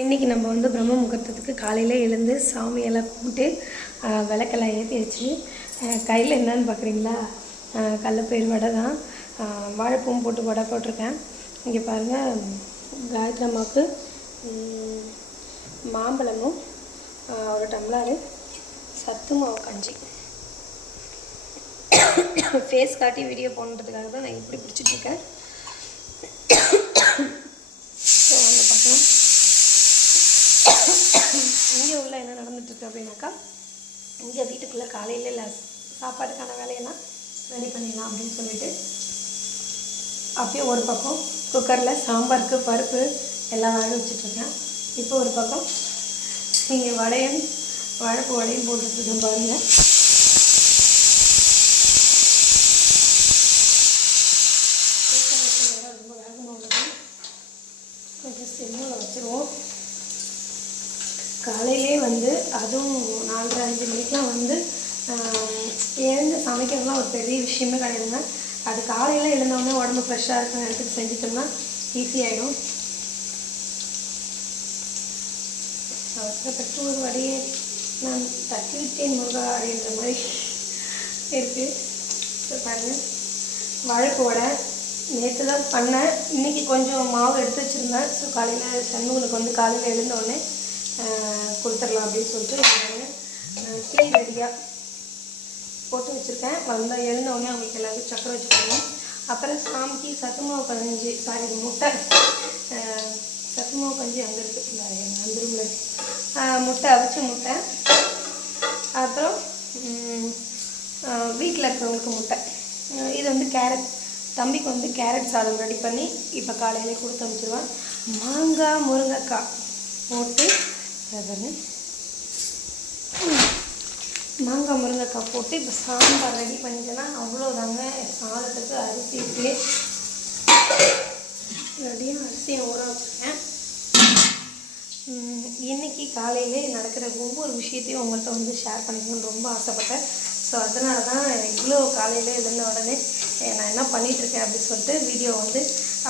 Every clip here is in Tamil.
இன்றைக்கி நம்ம வந்து பிரம்ம முகூர்த்தத்துக்கு காலையில் எழுந்து சாமியெல்லாம் கும்பிட்டு விளக்கெல்லாம் ஏற்றி வச்சு கையில் என்னன்னு பார்க்குறீங்களா, கடலப்பயிறு வடை தான். வாழைப்பூவும் போட்டு வடை போட்டிருக்கேன். இங்கே பாருங்கள், காயத்ரி அம்மாவுக்கு மாம்பழமும் ஒரு டம்ளரு சத்து மாவு கஞ்சி. ஃபேஸ் காட்டி வீடியோ போடுறதுக்காக தான் நான் இப்படி பிடிச்சிட்ருக்கேன். ஸோ வந்து பார்க்கலாம் இங்கே உள்ள என்ன நடந்துட்டுருக்கு அப்படின்னாக்கா, இங்கே வீட்டுக்குள்ளே காலையில் இல்லை சாப்பாட்டுக்கான வேலையெல்லாம் ரெடி பண்ணிடலாம் அப்படின்னு சொல்லிட்டு அப்படியே ஒரு பக்கம் குக்கரில் சாம்பாருக்கு பருப்பு எல்லாம் வேக வச்சுட்ருக்கேன். இப்போ ஒரு பக்கம் இங்கே வடையும் வாழைப்பூ வடையும் போட்டுட்ருக்கேன் பாருங்கள். ரொம்ப வேகமாக உள்ளது, கொஞ்சம் சிம்மில் வச்சுருவோம். காலையிலே வந்து அதுவும் 4:30-5 மணிக்கெலாம் வந்து எழுந்து சமைக்கிறதுலாம் ஒரு பெரிய விஷயமே கிடையாதுங்க. அது காலையில் எழுந்தோடனே உடம்பு ஃப்ரெஷ்ஷாக இருக்கிற நேரத்துக்கு செஞ்சிட்டோம்னா ஈஸியாகிடும். அவசரப்பட்டு ஒரு வடையை நான் தட்டி விட்டேன் முருகா அப்படின்ற மாதிரி இருக்குது. ஸோ பாருங்கள், வாழைப்பூ வடை நேற்று தான் பண்ணேன். இன்றைக்கி கொஞ்சம் மாவு எடுத்து வச்சுருந்தேன். ஸோ காலையில் சண்முகனுக்கு வந்து காலையில் எழுந்தோடனே கொடுத்துடலாம் அப்படின்னு சொல்லிட்டு டீ ரெடியாக போட்டு வச்சுருக்கேன். வந்தால் எழுந்தோடனே அவங்களுக்கு எல்லாருக்கும் சக்கரை வச்சுக்கணும். அப்புறம் சாமிக்கு சத்துமாவு கஞ்சி, முட்டை சத்துமாவு கஞ்சி அங்கே இருக்குது, அந்த ரூமில் முட்டை அவிச்ச முட்டை. அப்புறம் வீட்டில் இருக்கிறவங்களுக்கு முட்டை. இது வந்து கேரட், தம்பிக்கு வந்து கேரட் சாதம் ரெடி பண்ணி இப்போ காலையிலே கொடுத்து அனுப்பிச்சிடுவேன். மாங்காய் முருங்கைக்காய் போட்டு மாங்காய் முருங்கைக்காய் போட்டு இப்போ சாம்பார் ரெடி பண்ணிட்டேன்னா அவ்வளோதாங்க. சாதத்துக்கு அரிசி இருக்குது, ரெடியாக அரிசியை ஊற வச்சுருக்கேன். இன்றைக்கி காலையிலே நடக்கிற ஒவ்வொரு விஷயத்தையும் உங்கள்கிட்ட வந்து ஷேர் பண்ணிக்கணும்னு ரொம்ப ஆசைப்பட்டேன். ஸோ அதனால தான் இவ்வளோ காலையில் எழுந்த உடனே நான் என்ன பண்ணிகிட்ருக்கேன் அப்படின்னு சொல்லிட்டு வீடியோ வந்து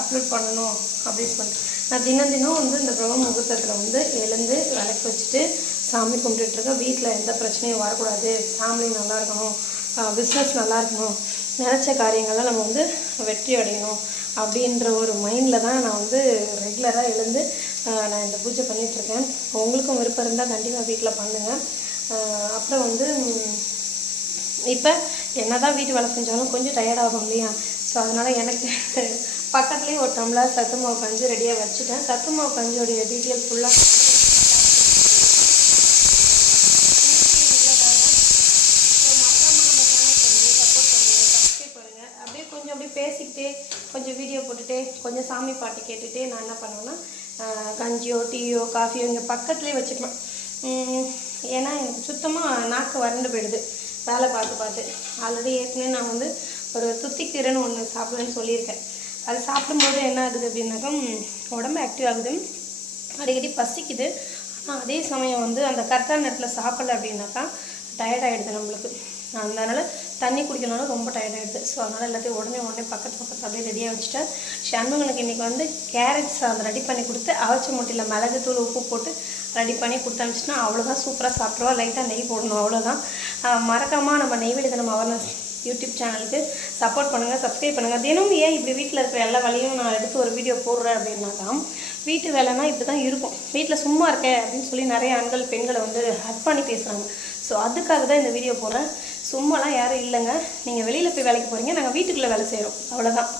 அப்லோட் பண்ணணும் அப்படின்னு சொல்லிட்டு நான் தினம் வந்து இந்த பிரம்ம முகூர்த்தத்தில் வந்து எழுந்து விளக்கு வச்சுட்டு சாமி கும்பிட்டுருக்கேன். வீட்டில் எந்த பிரச்சனையும் வரக்கூடாது, ஃபேமிலி நல்லா இருக்கணும், பிஸ்னஸ் நல்லா இருக்கணும், நினச்ச காரியங்கள்லாம் நம்ம வந்து வெற்றி அடையணும் அப்படின்ற ஒரு மைண்டில் தான் நான் வந்து ரெகுலராக எழுந்து நான் இந்த பூஜை பண்ணிகிட்ருக்கேன். உங்களுக்கும் விருப்பம் இருந்தால் கண்டிப்பாக வீட்டில் பண்ணுங்கள். அப்புறம் வந்து இப்போ என்ன தான் வீட்டு வேலை செஞ்சாலும் கொஞ்சம் டயர்டாகும் இல்லையா? ஸோ அதனால் எனக்கு பக்கத்துலேயே ஒரு டம்ளர் சத்து மாவு கஞ்சி ரெடியாக வச்சுட்டேன். சத்து மாவு கஞ்சியோடைய டீட்டெயில் ஃபுல்லாக அப்படியே கொஞ்சம் அப்படியே பேசிக்கிட்டே கொஞ்சம் வீடியோ போட்டுகிட்டே கொஞ்சம் சாமி பாட்டு கேட்டுகிட்டே நான் என்ன பண்ணுவேன்னா கஞ்சியோ டீயோ காஃபியோ இங்கே பக்கத்துலேயே வச்சுக்குவேன். ஏன்னா எனக்கு சுத்தமாக நாக்கு வறண்டு போயிடுது வேலை பார்த்து. ஆல்ரெடி ஏற்கனவே நான் வந்து ஒரு துத்திக்கீரைன்னு ஒன்று சாப்பிடுவேன்னு சொல்லியிருக்கேன். அது சாப்பிடும்போது என்ன ஆகுது அப்படின்னாக்கா உடம்பு ஆக்டிவ் ஆகுது, அடிக்கடி பசிக்குது. ஆனால் அதே சமயம் வந்து அந்த கரெக்டான நேரத்தில் சாப்பிடல அப்படின்னாக்கா டயர்ட் ஆகிடுது நம்மளுக்கு. அதனால் தண்ணி குடிக்கணும்னாலும் ரொம்ப டயர்ட் ஆகிடுது. ஸோ அதனால் எல்லாத்தையும் உடனே பக்கத்து அப்படியே ரெடியாக வச்சுட்டேன். சண்முகனுக்கு இன்றைக்கி வந்து கேரட் சாதம் ரெடி பண்ணி கொடுத்து அவிச்ச முட்டையில் மிளகு தூள் உப்பு போட்டு ரெடி பண்ணி கொடுத்து அனுப்பிச்சின்னா அவ்வளோதான், சூப்பராக சாப்பிட்ருவா. லைட்டாக நெய் போடணும், அவ்வளோதான். மறக்காமல் நம்ம நெய்வேலி தினம் அவேர்னஸ் யூடியூப் சேனலுக்கு சப்போர்ட் பண்ணுங்கள், சப்ஸ்கிரைப் பண்ணுங்கள். தினமும் ஏன் இப்படி வீட்டில் இருக்கிற எல்லா வேலையும் நான் எடுத்து ஒரு வீடியோ போடுறேன் அப்படின்னாக்கா, வீட்டு வேலைனா இப்படி தான் இருக்கும். வீட்டில் சும்மா இருக்கேன் அப்படின்னு சொல்லி நிறைய ஆண்கள் பெண்களை வந்து ஹட் பண்ணி பேசுகிறாங்க. ஸோ அதுக்காக தான் இந்த வீடியோ போடுறேன். சும்மாலாம் யாரும் இல்லைங்க. நீங்கள் வெளியில் போய் வேலைக்கு போகிறீங்க, நாங்கள் வீட்டுக்குள்ளே வேலை செய்கிறோம், அவ்வளோதான்.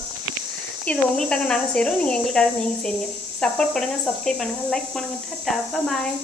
இது உங்களுக்காக நாங்கள் செய்கிறோம், நீங்கள் எங்களுக்காக நீங்கள் செய்யுங்க. சப்போர்ட் பண்ணுங்கள், சப்ஸ்கிரைப் பண்ணுங்கள், லைக் பண்ணுங்கள். டாட்டா, பாய்.